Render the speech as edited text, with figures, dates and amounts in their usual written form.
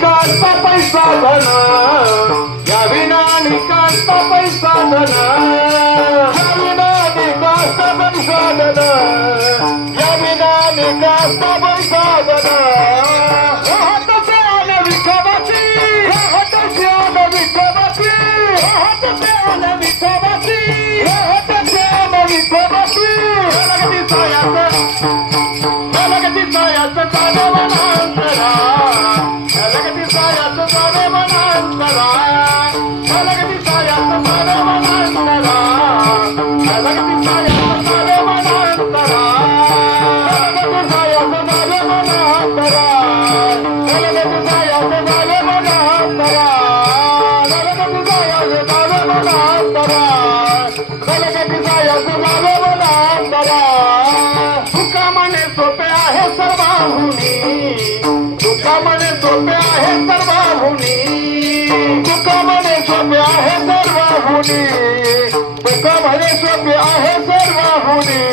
निकालता पैसा धन या विना निकालता पैसा धन या विना निकालता पैसा धन या विना निकालता पैसा धन हाताचे आले विठोबाची हाताचे आले विठोबाची हाताचे आले विठोबाची हाताचे आले विठोबाची लगती सायाचं चाले मनांतरा लगती सायाचं चाले मनांतरा लगती सायाचं चाले मनांतरा लगती सायाचं चाले मनांतरा लगती सायाचं चाले मनांतरा लगती सायाचं चाले मनांतरा लगती सायाचं चाले मनांतरा लगती सायाचं चाले मनांतरा तुका म्हणे सोपे आहे सर्वाहुनी तुका म्हणे सोपे आहे सर्वाहुनी तुका म्हणे सोपे आहे सर्वाहुनी तुका म्हणे सोपे आहे सर्वाहुनी